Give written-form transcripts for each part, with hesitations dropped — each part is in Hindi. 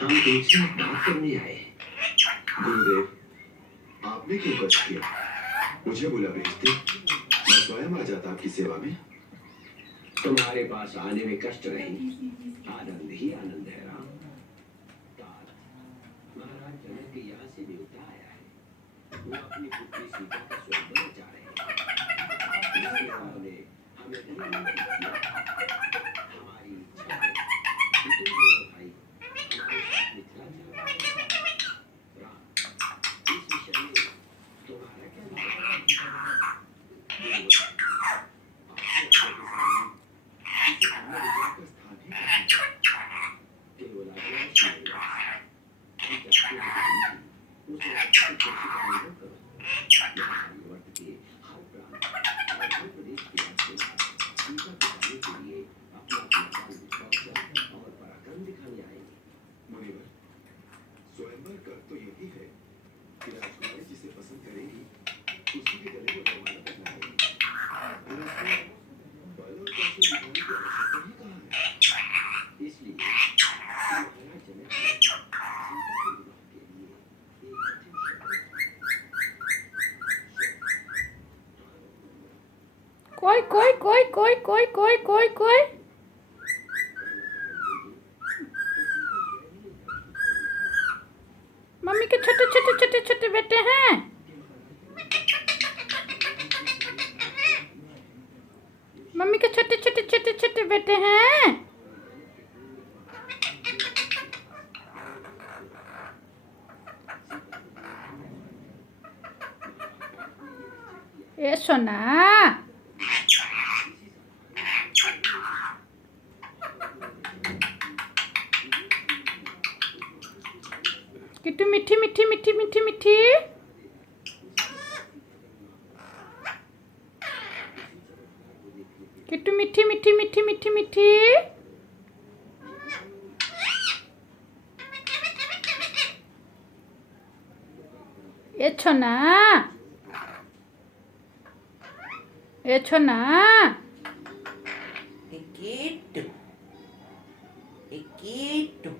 हम तुमसे बात करने आए हैं। गुरुदेव, आपने क्यों कष्ट किया? मुझे बुला भेजते, मैं स्वयं आ जाता आपकी सेवा में। तुम्हारे पास आने में कष्ट नहीं, आनंद ही आनंद है राम। महाराज जनक के यहाँ से न्योता आया है। वो अपनी पुत्री सीता का स्वयंवर जा रहे हैं। इसलिए उन्होंने हमें निमंत्रित किया। हमारी इच्छा है कि तुम दोनों भाई हमारे साथ मिथिला जाओ। राम, इस विषय में तुम्हारा क्या विचार है? गुरुवर, आपने अपने सामने किसी अन्य विचार का स्थान ही नहीं दिया। केवल आज्ञा सुनिएगा। हम चाहते हैं कि उस राज्य से कैसे का अनुभव करो। यहाँ हरिवर्त के हर प्रांत और हर प्रदेश के राज्य सीता को पाने के लिए अपना अपना बल, कौशल और पराक्रम दिखाने आएंगे। मुनिवर, स्वयंवर कर तो यही है कि राजकुमारी जिसे पसंद करेगी उसी के गले को दरवाजा पहनाएगी। और उसमें बल और कौशल दिखाने की आवश्यकता ही कहाँ है? इसलिए महाराज जनक ने सीता के विवाह के लिए एक कठिन कोई मम्मी के छोटे बेटे हैं। मम्मी के छोटे बेटे हैं। ए सोना, किट्टू मीठी मीठी मीठी मीठी मीठी। किट्टू मीठी मीठी मीठी मीठी मीठी। ए छोना, ए छोना। Kittu. Kittu.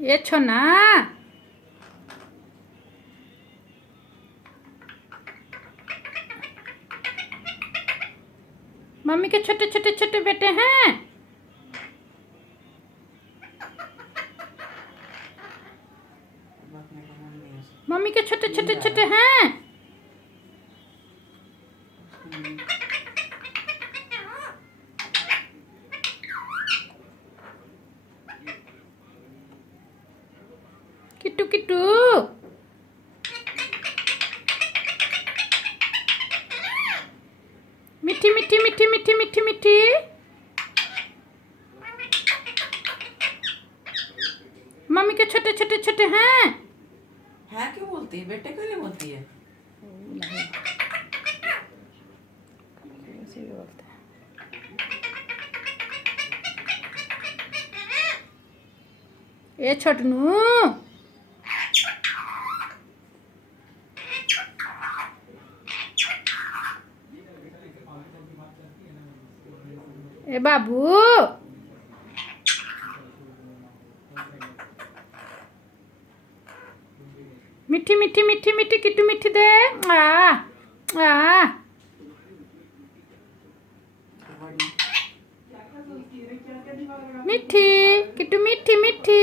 ए छोना। मम्मी के छोटे बेटे हैं। मम्मी के छोटे हैं। किट्टू किट्टू। मीठी मीठी मीठी मीठी मीठी मीठी। मम्मी के छोटे हैं। है क्यों बोलती है? बेटे के लिए बोलती है। ए छोटनू। ए बाबू। मीठी मीठी मीठी मीठी किट्टू मीठी दे। आ मीठी किट्टू मीठी मीठी।